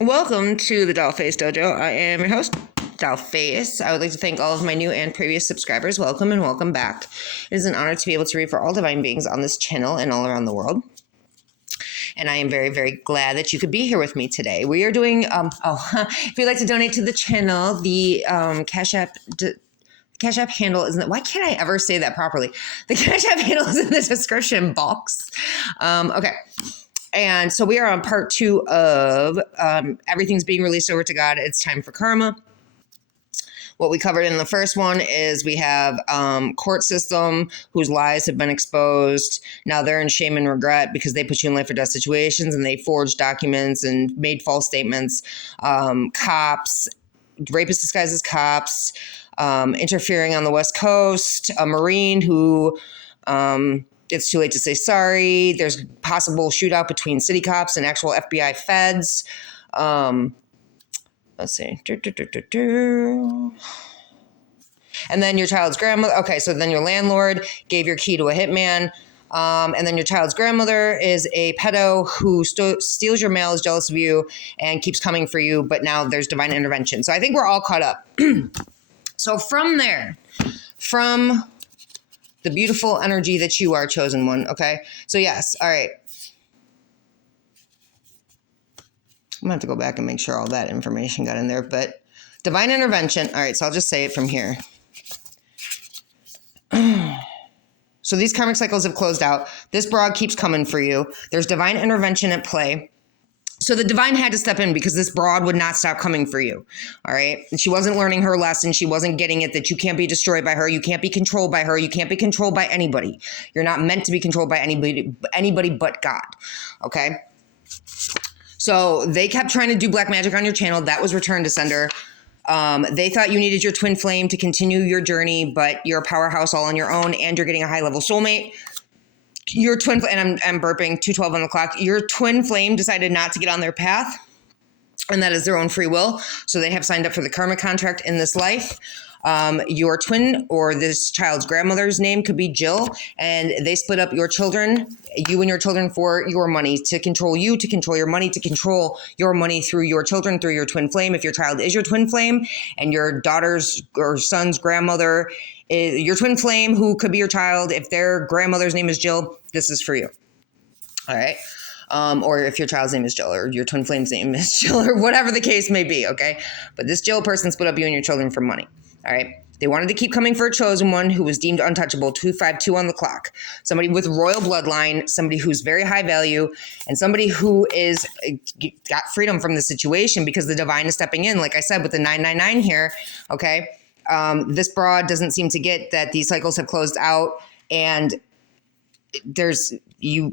Welcome to the Dollface Dojo. I am your host, Dollface. I would like to thank all of my new and previous subscribers. Welcome and welcome back. It is an honor to be able to read for all divine beings on this channel and all around the world. And I am very, very glad that you could be here with me today. We are doing, if you'd like to donate to the channel, the Cashapp handle isn't. Why can't I ever say that properly? The Cashapp handle is in the description box. Okay. And so we are on part 2 of everything's being released over to God. It's time for karma. What we covered in the first one is we have court system whose lies have been exposed. Now they're in shame and regret because they put you in life or death situations and they forged documents and made false statements. Cops, rapists disguised as cops, interfering on the West Coast, a Marine who... it's too late to say sorry. There's possible shootout between city cops and actual FBI feds. Let's see. And then your child's grandmother. Okay, so then your landlord gave your key to a hitman. And then your child's grandmother is a pedo who steals your mail, is jealous of you, and keeps coming for you. But now there's divine intervention. So I think we're all caught up. So from there, from the beautiful energy that you are, chosen one, okay? So yes, all right. I'm gonna have to go back and make sure all that information got in there, but divine intervention, all right, so I'll just say it from here. So these karmic cycles have closed out. This broad keeps coming for you. There's divine intervention at play. So the divine had to step in because this broad would not stop coming for you, all right? And she wasn't learning her lesson. She wasn't getting it that you can't be destroyed by her. You can't be controlled by her. You can't be controlled by anybody. You're not meant to be controlled by anybody but God, okay? So they kept trying to do black magic on your channel. That was returned to sender. They thought you needed your twin flame to continue your journey, but you're a powerhouse all on your own and you're getting a high-level soulmate. Your twin, and I'm burping, 2:12 on the clock. Your twin flame decided not to get on their path, and that is their own free will. So they have signed up for the karma contract in this life. Your twin or this child's grandmother's name could be Jill, and they split up your children, you and your children, for your money, to control you, to control your money, to control your money through your children, through your twin flame. If your child is your twin flame and your daughter's or son's grandmother is your twin flame, who could be your child, if their grandmother's name is Jill, this is for you. All right. Or if your child's name is Jill or your twin flame's name is Jill or whatever the case may be. Okay. But this Jill person split up you and your children for money. All right. They wanted to keep coming for a chosen one who was deemed untouchable, 252 on the clock. Somebody with royal bloodline, somebody who's very high value, and somebody who is got freedom from the situation because the divine is stepping in. Like I said, with the 999 here. Okay. This broad doesn't seem to get that these cycles have closed out, and there's the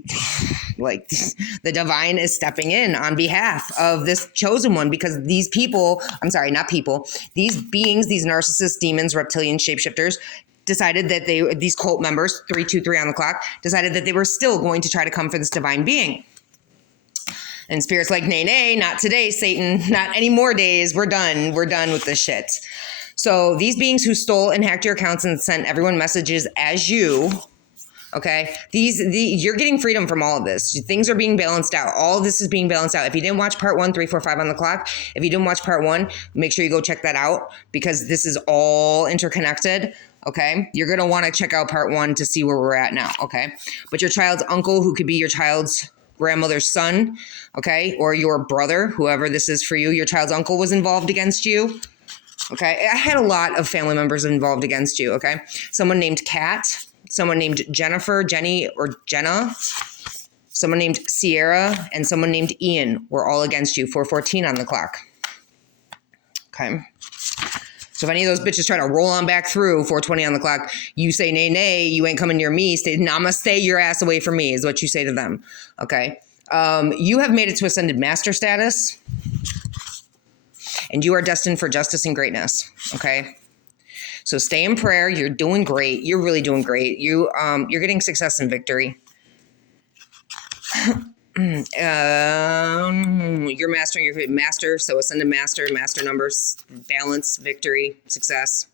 divine is stepping in on behalf of this chosen one because these people, I'm sorry, not people, these beings, these narcissists, demons, reptilian shapeshifters decided that these cult members, 323 on the clock, decided that they were still going to try to come for this divine being. And Spirit's like, nay, nay, not today, Satan, not any more days. We're done with this shit. So these beings who stole and hacked your accounts and sent everyone messages as you, okay, you're getting freedom from all of this. Things are being balanced out. All of this is being balanced out. If you didn't watch part 1, 3, 4, 5 on the clock, if you didn't watch part 1, make sure you go check that out because this is all interconnected. Okay, you're going to want to check out part 1 to see where we're at now. Okay, but your child's uncle, who could be your child's grandmother's son, okay, or your brother, whoever this is for you, your child's uncle was involved against you. Okay, I had a lot of family members involved against you, okay? Someone named Kat, someone named Jennifer, Jenny, or Jenna, someone named Sierra, and someone named Ian were all against you, 414 on the clock. Okay. So if any of those bitches try to roll on back through, 420 on the clock, you say, nay, nay, you ain't coming near me. Namaste your ass away from me is what you say to them, okay? You have made it to ascended master status. And you are destined for justice and greatness, okay? So stay in prayer. You're doing great. You're really doing great. You're getting success and victory. You're mastering your master, so ascended master, master numbers, balance, victory, success.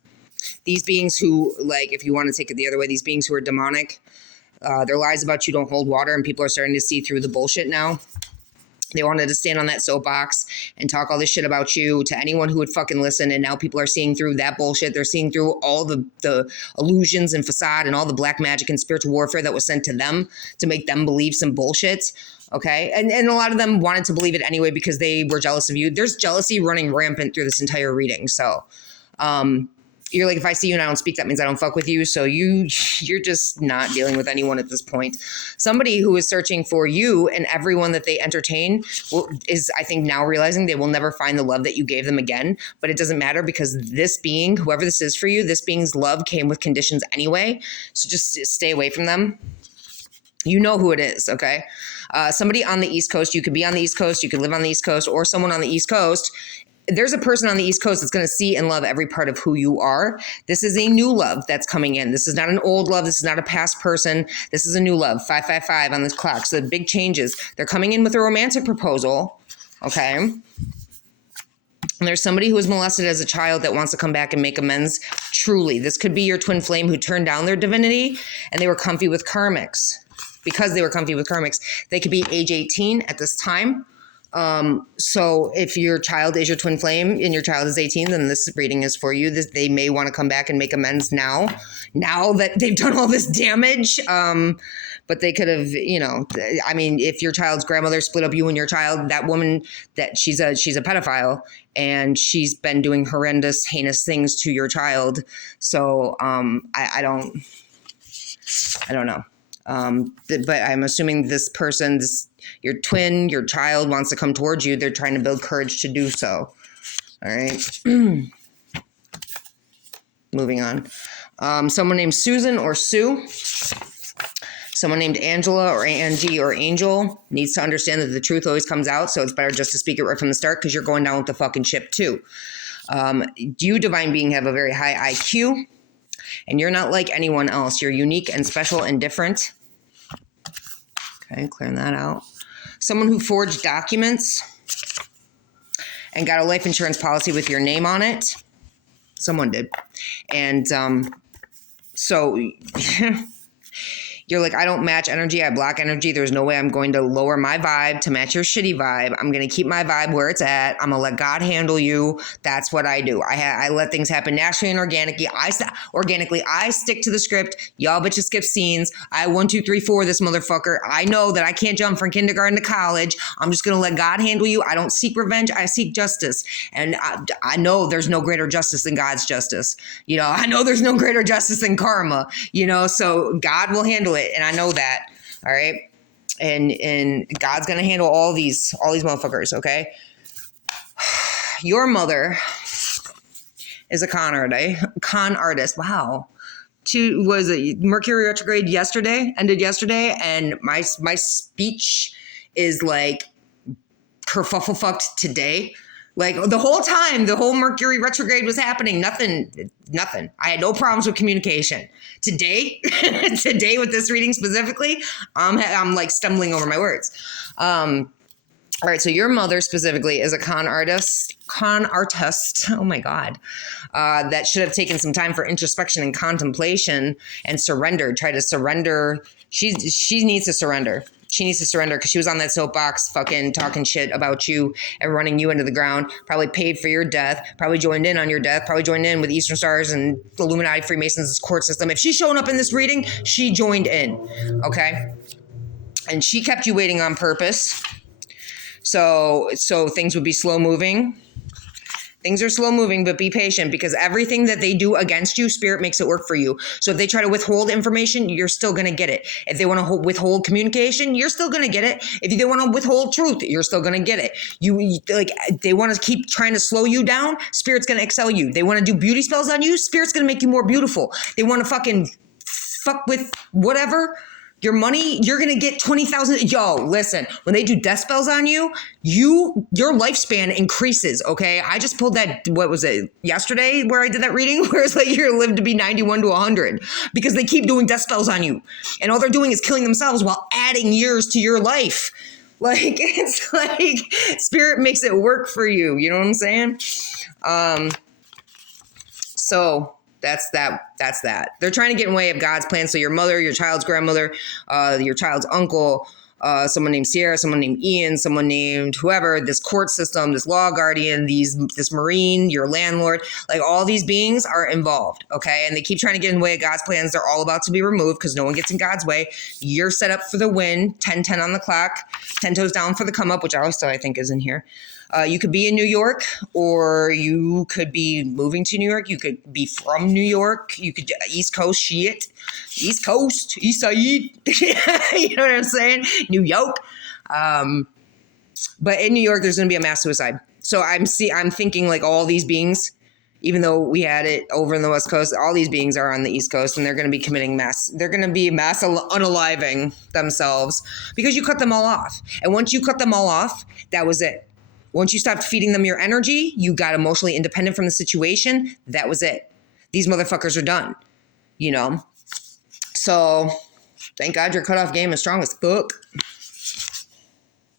These beings who, like, if you want to take it the other way, these beings who are demonic, their lies about you don't hold water, and people are starting to see through the bullshit now. They wanted to stand on that soapbox and talk all this shit about you to anyone who would fucking listen. And now people are seeing through that bullshit. They're seeing through all the illusions and facade and all the black magic and spiritual warfare that was sent to them to make them believe some bullshit. Okay. And a lot of them wanted to believe it anyway because they were jealous of you. There's jealousy running rampant through this entire reading. So, you're like, if I see you and I don't speak, that means I don't fuck with you. So you're just not dealing with anyone at this point. Somebody who is searching for you and everyone that they entertain is, I think, now realizing they will never find the love that you gave them again. But it doesn't matter because this being, whoever this is for you, this being's love came with conditions anyway. So just stay away from them. You know who it is, okay? Somebody on the East Coast, you could be on the East Coast, you could live on the East Coast, or someone on the East Coast. There's a person on the East Coast that's going to see and love every part of who you are. This is a new love that's coming in. This is not an old love. This is not a past person. This is a new love. 555 on this clock. So the big changes. They're coming in with a romantic proposal. Okay. And there's somebody who was molested as a child that wants to come back and make amends. Truly. This could be your twin flame who turned down their divinity and they were comfy with karmics. Because they were comfy with karmics, they could be age 18 at this time. So if your child is your twin flame and your child is 18, then this reading is for you. They may want to come back and make amends now that they've done all this damage. But they could have, I mean, if your child's grandmother split up you and your child, that woman, that she's a pedophile and she's been doing horrendous, heinous things to your child. So, I don't know. But I'm assuming this person, your twin, your child wants to come towards you. They're trying to build courage to do so. All right. Moving on. Someone named Susan or Sue. Someone named Angela or Angie or Angel needs to understand that the truth always comes out. So it's better just to speak it right from the start because you're going down with the fucking ship too. You, divine being, have a very high IQ. And you're not like anyone else. You're unique and special and different. Okay, clearing that out. Someone who forged documents and got a life insurance policy with your name on it. Someone did. And so you're like, I don't match energy. I block energy. There's no way I'm going to lower my vibe to match your shitty vibe. I'm going to keep my vibe where it's at. I'm going to let God handle you. That's what I do. I let things happen naturally and organically. I stick to the script. Y'all bitches skip scenes. I 1, 2, 3, 4 this motherfucker. I know that I can't jump from kindergarten to college. I'm just going to let God handle you. I don't seek revenge. I seek justice. And I know there's no greater justice than God's justice. I know there's no greater justice than karma, so God will handle it. And I know that. All right. And God's going to handle all these motherfuckers. Okay. Your mother is a con artist. Wow. Was it Mercury retrograde ended yesterday. And my speech is like kerfufflefucked today. Like the whole time, the whole Mercury retrograde was happening. Nothing. I had no problems with communication. Today with this reading specifically, I'm like stumbling over my words. All right. So your mother specifically is a con artist. Oh my God. That should have taken some time for introspection and contemplation and surrender. Try to surrender. She needs to surrender. She needs to surrender because she was on that soapbox fucking talking shit about you and running you into the ground. Probably paid for your death. Probably joined in on your death. Probably joined in with Eastern Stars and Illuminati Freemasons court system. If she's showing up in this reading, she joined in. Okay? And she kept you waiting on purpose. So things would be slow moving. Things are slow moving, but be patient because everything that they do against you, Spirit makes it work for you. So if they try to withhold information, you're still going to get it. If they want to withhold communication, you're still going to get it. If they want to withhold truth, you're still going to get it. They want to keep trying to slow you down, Spirit's going to excel you. They want to do beauty spells on you, Spirit's going to make you more beautiful. They want to fucking fuck with whatever. Your money, you're going to get 20,000. Yo, listen, when they do death spells on you, your lifespan increases, okay? I just pulled that, what was it, yesterday where I did that reading? Where it's like you're going to live to be 91 to 100 because they keep doing death spells on you. And all they're doing is killing themselves while adding years to your life. Like, it's like Spirit makes it work for you. You know what I'm saying? So that's that. They're trying to get in the way of God's plan. So your mother, your child's grandmother, your child's uncle, someone named Sierra, someone named Ian, someone named whoever, this court system, this law guardian, this Marine, your landlord, like all these beings are involved, okay? And they keep trying to get in the way of God's plans. They're all about to be removed because no one gets in God's way. You're set up for the win, 10-10 on the clock, 10 toes down for the come up, which I think is in here. You could be in New York, or you could be moving to New York. You could be from New York. You could East Coast shit. East Coast, East Side. You know what I'm saying? New York. But in New York, there's going to be a mass suicide. So I'm thinking like all these beings, even though we had it over in the West Coast, all these beings are on the East Coast, and they're going to be committing they're going to be mass unaliving themselves because you cut them all off. And once you cut them all off, that was it. Once you stopped feeding them your energy, you got emotionally independent from the situation, that was it. These motherfuckers are done, you know? So thank God your cutoff game is strong as fuck.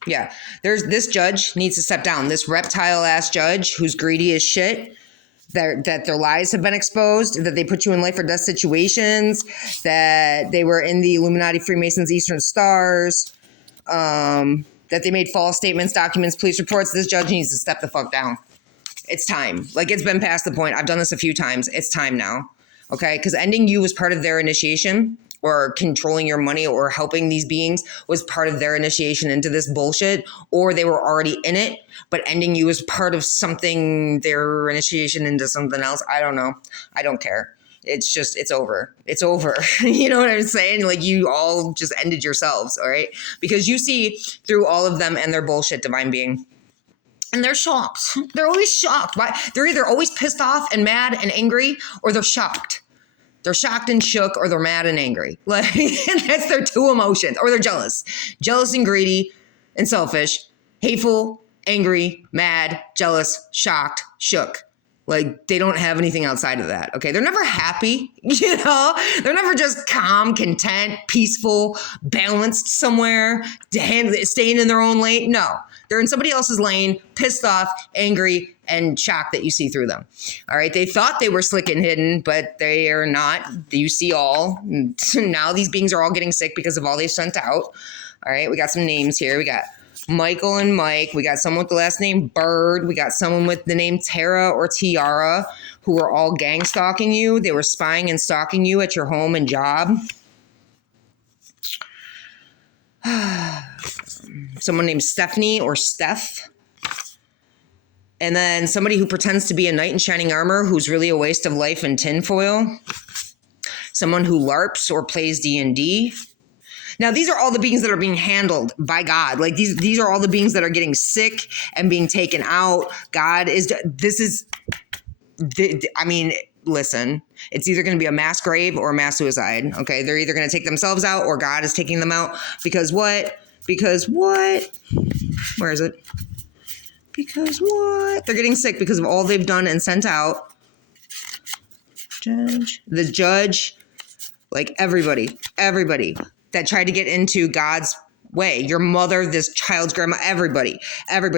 Yeah, this judge needs to step down. This reptile ass judge who's greedy as shit, that their lies have been exposed, that they put you in life or death situations, that they were in the Illuminati, Freemasons, Eastern Stars, that they made false statements, documents, police reports. This judge needs to step the fuck down. It's time. Like, it's been past the point. I've done this a few times. It's time now. Okay? Because ending you was part of their initiation, or controlling your money or helping these beings was part of their initiation into this bullshit, or they were already in it, but ending you was part of something, their initiation into something else. I don't know. I don't care. It's over. It's over. You know what I'm saying? Like, you all just ended yourselves, all right? Because you see through all of them and their bullshit, divine being. And they're shocked. They're always shocked. They're either always pissed off and mad and angry, or they're shocked. They're shocked and shook, or they're mad and angry. Like, that's their two emotions. Or they're jealous. Jealous and greedy and selfish. Hateful, angry, mad, jealous, shocked, shook. Like, they don't have anything outside of that, okay? They're never happy, you know? They're never just calm, content, peaceful, balanced somewhere, staying in their own lane. No, they're in somebody else's lane, pissed off, angry, and shocked that you see through them, all right? They thought they were slick and hidden, but they are not. You see all. Now these beings are all getting sick because of all they sent out, all right? We got some names here. We got Michael and Mike. We got someone with the last name Bird. We got someone with the name Tara or Tiara, who were all gang stalking you. They were spying and stalking you at your home and job. Someone named Stephanie or Steph. And then somebody who pretends to be a knight in shining armor, who's really a waste of life in tinfoil. Someone who LARPs or plays D&D. Now, these are all the beings that are being handled by God. Like, these are all the beings that are getting sick and being taken out. Listen, it's either going to be a mass grave or a mass suicide. Okay, they're either going to take themselves out, or God is taking them out. Because what? Where is it? Because what? They're getting sick because of all they've done and sent out. The judge, like everybody that tried to get into God's way. Your mother, this child's grandma, everybody.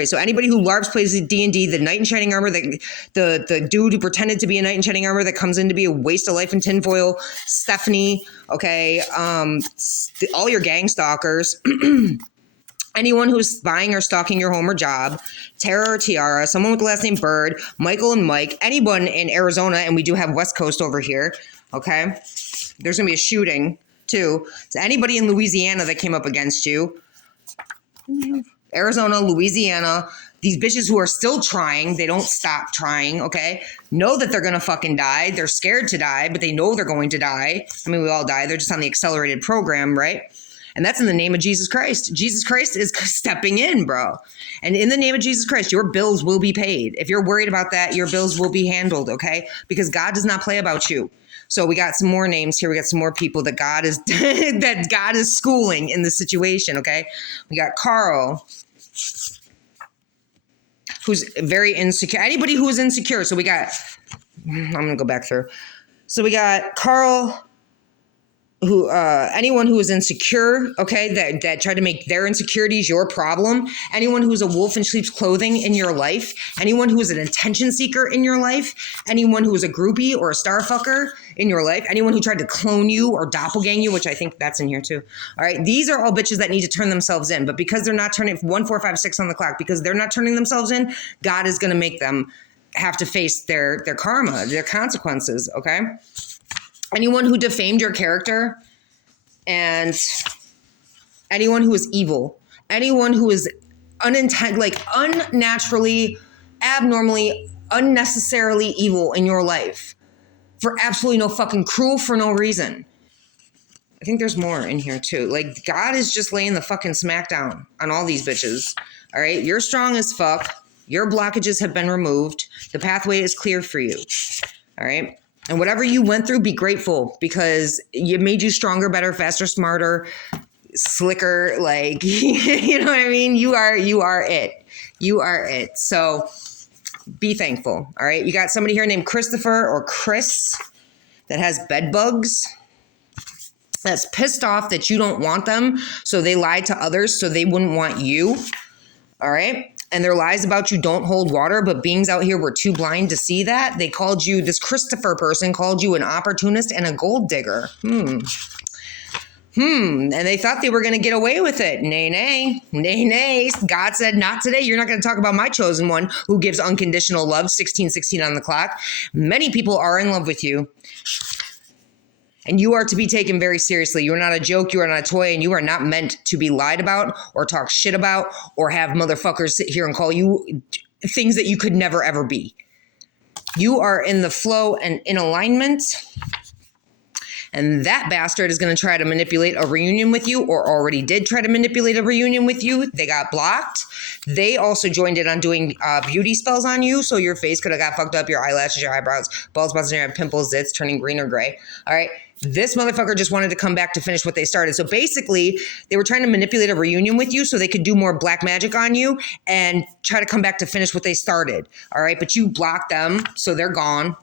So anybody who LARPs, plays D&D, the knight in shining armor, the dude who pretended to be a knight in shining armor that comes in to be a waste of life in tinfoil, Stephanie, okay, all your gang stalkers, anyone who's spying or stalking your home or job, Tara or Tiara, someone with the last name Bird, Michael and Mike, anyone in Arizona, and we do have West Coast over here, okay? There's going to be a shooting, too. So anybody in Louisiana that came up against you, Arizona, Louisiana, these bitches who are still trying, they don't stop trying, okay? Know that they're going to fucking die. They're scared to die, but they know they're going to die. I mean, we all die. They're just on the accelerated program, right? And that's in the name of Jesus Christ. Jesus Christ is stepping in, bro. And in the name of Jesus Christ, your bills will be paid. If you're worried about that, your bills will be handled, okay? Because God does not play about you. So we got some more names here. We got some more people that God is that God is schooling in this situation, okay? We got Carl, who's very insecure. Anybody who is insecure. So we got, I'm going to go back through. So we got Carl, anyone who is insecure, okay, that tried to make their insecurities your problem, anyone who is a wolf in sheep's clothing in your life, anyone who is an attention seeker in your life, anyone who is a groupie or a star fucker in your life, anyone who tried to clone you or doppelgang you, which I think that's in here too. All right, these are all bitches that need to turn themselves in, but because they're not turning 1, 4, 5, 6 on the clock, because they're not turning themselves in, God is going to make them have to face their karma, their consequences, okay? Anyone who defamed your character, and anyone who is evil, anyone who is unnaturally, abnormally, unnecessarily evil in your life for absolutely no fucking cruel for no reason. I think there's more in here too. Like, God is just laying the fucking smack down on all these bitches. All right, you're strong as fuck. Your blockages have been removed. The pathway is clear for you. All right. And whatever you went through, be grateful, because it made you stronger, better, faster, smarter, slicker. Like, you know what I mean? You are it. You are it. So be thankful. All right. You got somebody here named Christopher or Chris that has bed bugs. That's pissed off that you don't want them. So they lied to others so they wouldn't want you. All right. And their lies about you don't hold water, but beings out here were too blind to see that. They called you, this Christopher person called you an opportunist and a gold digger. And they thought they were going to get away with it. Nay, nay, nay, nay. God said, not today. You're not going to talk about my chosen one who gives unconditional love, 1616 on the clock. Many people are in love with you. And you are to be taken very seriously. You are not a joke. You are not a toy. And you are not meant to be lied about or talk shit about or have motherfuckers sit here and call you things that you could never, ever be. You are in the flow and in alignment. And that bastard is going to try to manipulate a reunion with you, or already did try to manipulate a reunion with you. They got blocked. They also joined in on doing beauty spells on you. So your face could have got fucked up, your eyelashes, your eyebrows, bald spots in your head, pimples, zits, turning green or gray. All right. This motherfucker just wanted to come back to finish what they started. So basically, they were trying to manipulate a reunion with you so they could do more black magic on you and try to come back to finish what they started. All right. But you blocked them, so they're gone.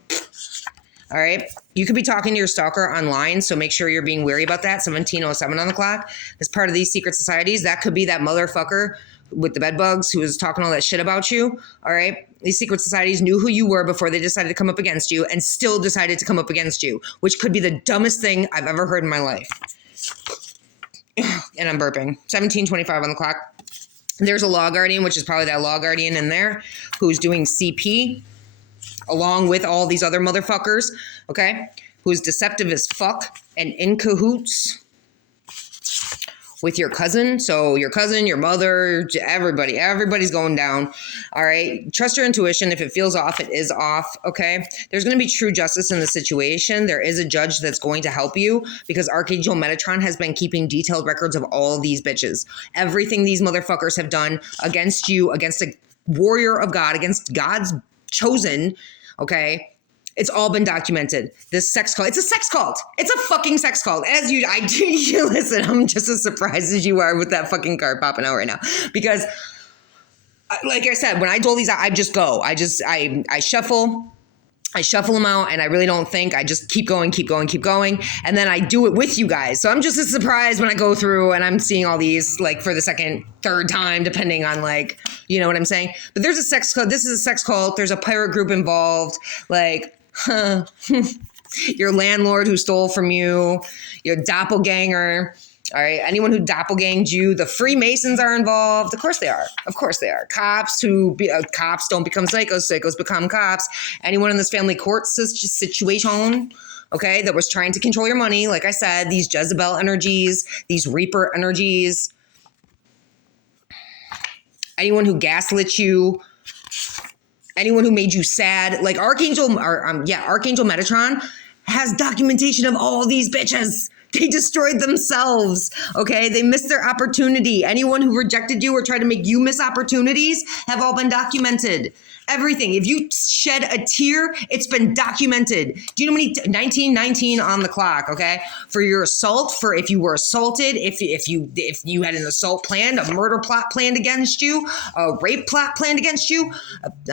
All right. You could be talking to your stalker online, so make sure you're being wary about that. 1707 on the clock. As part of these secret societies, that could be that motherfucker with the bed bugs who was talking all that shit about you. All right. These secret societies knew who you were before they decided to come up against you, and still decided to come up against you, which could be the dumbest thing I've ever heard in my life. And I'm burping. 1725 on the clock. There's a law guardian, which is probably that law guardian in there, who's doing CP along with all these other motherfuckers, okay, who's deceptive as fuck and in cahoots with your cousin. So your cousin, your mother, everybody's going down. All right. Trust your intuition. If it feels off, it is off. Okay. There's going to be true justice in the situation. There is a judge that's going to help you, because Archangel Metatron has been keeping detailed records of all these bitches. Everything these motherfuckers have done against you, against a warrior of God, against God's chosen. Okay. It's all been documented. This sex cult. It's a sex cult. It's a fucking sex cult. You listen, I'm just as surprised as you are with that fucking card popping out right now. Because like I said, when I dole these out, I just go. I shuffle. I shuffle them out, and I really don't think. I just keep going. And then I do it with you guys. So I'm just as surprised when I go through and I'm seeing all these, like, for the second, third time, depending on, like, you know what I'm saying? But there's a sex cult. This is a sex cult. There's a pirate group involved. Like, your landlord who stole from you, your doppelganger. All right. Anyone who doppelganged you, the Freemasons are involved. Of course they are. Cops cops don't become psychos. Psychos become cops. Anyone in this family court situation, okay, that was trying to control your money. Like I said, these Jezebel energies, these Reaper energies. Anyone who gaslit you. Anyone who made you sad, like Archangel Metatron has documentation of all these bitches. They destroyed themselves, okay? They missed their opportunity. Anyone who rejected you or tried to make you miss opportunities have all been documented. Everything. If you shed a tear, it's been documented. Do you know how many? 1919 on the clock, okay? For your assault, for if you were assaulted, if you had an assault planned, a murder plot planned against you, a rape plot planned against you,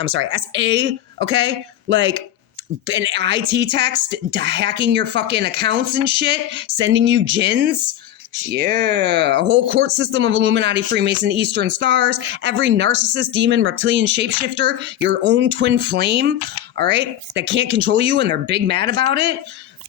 SA, okay? Like, an IT text, hacking your fucking accounts and shit, sending you jinns. Yeah, a whole court system of Illuminati, Freemason, Eastern Stars, every narcissist, demon, reptilian, shapeshifter, your own twin flame, all right, that can't control you and they're big mad about it.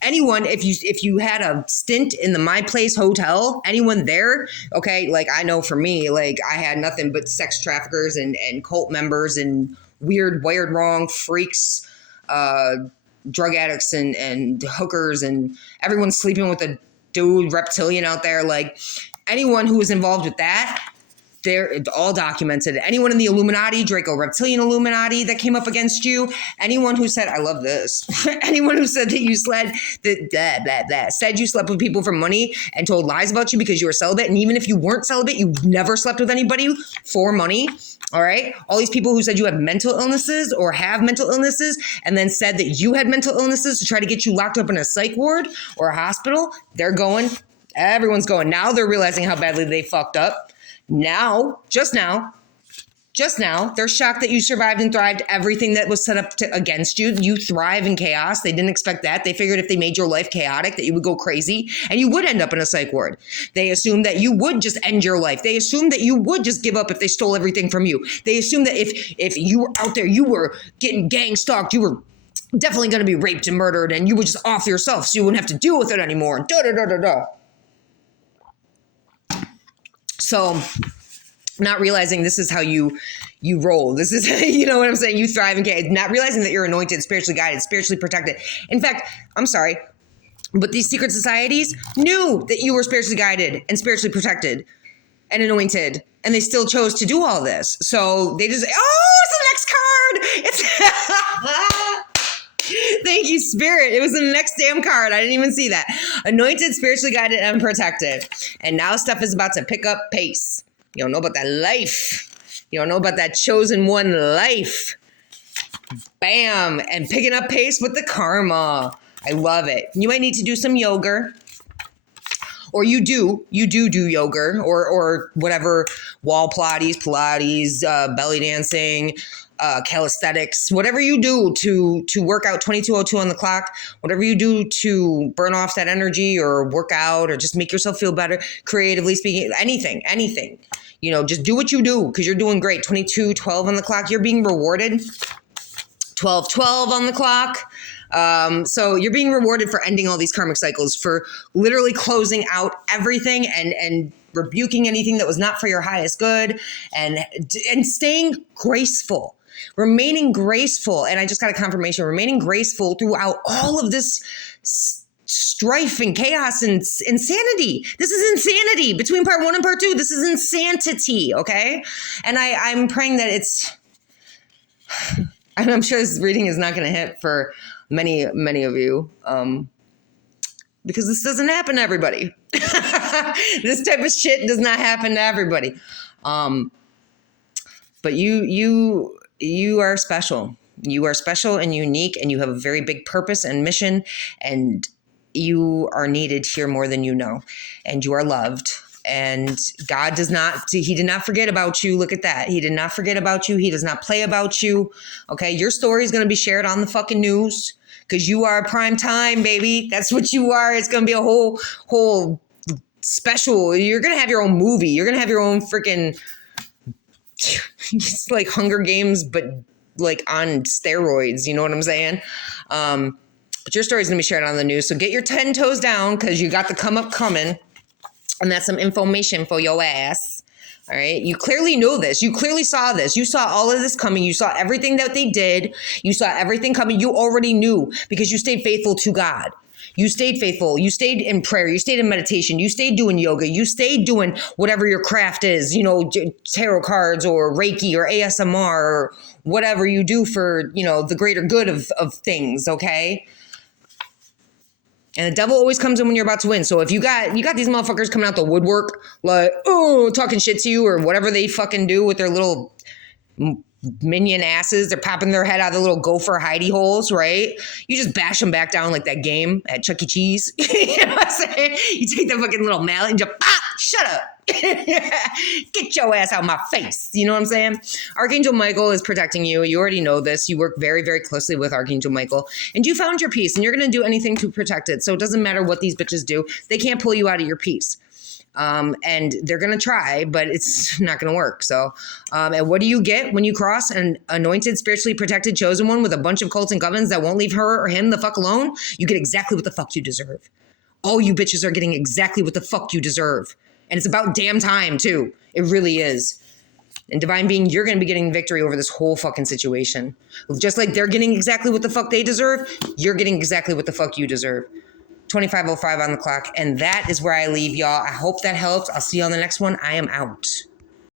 Anyone, if you had a stint in the My Place Hotel, anyone there, okay, like I know for me, like I had nothing but sex traffickers and cult members and weird, wired wrong freaks, drug addicts and hookers, and everyone sleeping with a dude reptilian out there. Like anyone who was involved with that, they're all documented. Anyone in the Illuminati, Draco Reptilian Illuminati that came up against you, anyone who said, I love this, anyone who said that you said you slept with people for money and told lies about you because you were celibate, and even if you weren't celibate, you never slept with anybody for money. All right. All these people who said you have mental illnesses or have mental illnesses and then said that you had mental illnesses to try to get you locked up in a psych ward or a hospital, they're going. Everyone's going. Now they're realizing how badly they fucked up. Just now, they're shocked that you survived and thrived everything that was set up against you. You thrive in chaos. They didn't expect that. They figured if they made your life chaotic, that you would go crazy and you would end up in a psych ward. They assumed that you would just end your life. They assumed that you would just give up if they stole everything from you. They assumed that if you were out there, you were getting gang stalked, you were definitely going to be raped and murdered, and you would just off yourself so you wouldn't have to deal with it anymore. So not realizing this is how you roll. This is, you know what I'm saying? You thrive in chaos. Not realizing that you're anointed, spiritually guided, spiritually protected. In fact, I'm sorry, but these secret societies knew that you were spiritually guided and spiritually protected and anointed, and they still chose to do all this. So they just, oh, it's the next card. Thank you, Spirit. It was the next damn card. I didn't even see that. Anointed, spiritually guided, and protected. And now stuff is about to pick up pace. You don't know about that life. You don't know about that chosen one life. Bam. And picking up pace with the karma. I love it. You might need to do some yoga. Or you do yoga or whatever, wall Pilates, belly dancing, calisthenics, whatever you do to work out 2202 on the clock, whatever you do to burn off that energy or work out or just make yourself feel better, creatively speaking, anything, you know, just do what you do because you're doing great. 2212 on the clock, you're being rewarded. 1212 on the clock. So you're being rewarded for ending all these karmic cycles, for literally closing out everything and rebuking anything that was not for your highest good and staying graceful. Remaining graceful, and I just got a confirmation, remaining graceful throughout all of this strife and chaos and insanity. This is insanity. Between part 1 and part 2, this is insanity, okay? And I'm praying that it's... I'm sure this reading is not going to hit for many of you, because this doesn't happen to everybody. This type of shit does not happen to everybody. But you are special. You are special and unique, and you have a very big purpose and mission, and you are needed here more than you know, and you are loved. And God he did not forget about you. Look at that. He did not forget about you. He does not play about you. Okay. Your story is going to be shared on the fucking news because you are prime time, baby. That's what you are. It's going to be a whole special. You're going to have your own movie. You're going to have your own freaking, it's like Hunger Games, but like on steroids. You know what I'm saying? But your story is going to be shared on the news. So get your 10 toes down because you got the come up coming. And that's some information for your ass. All right. You clearly know this. You clearly saw this. You saw all of this coming. You saw everything that they did. You saw everything coming. You already knew because you stayed faithful to God. You stayed faithful. You stayed in prayer. You stayed in meditation. You stayed doing yoga. You stayed doing whatever your craft is, you know, tarot cards or Reiki or ASMR or whatever you do for, you know, the greater good of things. Okay. And the devil always comes in when you're about to win. So if you got these motherfuckers coming out the woodwork, like, oh, talking shit to you or whatever they fucking do with their little minion asses, they're popping their head out of the little gopher hidey holes, right? You just bash them back down like that game at Chuck E. Cheese. You know what I'm saying? You take the fucking little mallet and just, shut up. Get your ass out my face. You know what I'm saying? Archangel Michael is protecting you. You already know this. You work very, very closely with Archangel Michael. And you found your peace, and you're going to do anything to protect it. So it doesn't matter what these bitches do. They can't pull you out of your peace. And they're going to try, but it's not going to work. So, and what do you get when you cross an anointed, spiritually protected, chosen one with a bunch of cults and covens that won't leave her or him the fuck alone? You get exactly what the fuck you deserve. All you bitches are getting exactly what the fuck you deserve. And it's about damn time, too. It really is. And Divine Being, you're going to be getting victory over this whole fucking situation. Just like they're getting exactly what the fuck they deserve, you're getting exactly what the fuck you deserve. 25:05 on the clock. And that is where I leave y'all. I hope that helps. I'll see you on the next one. I am out.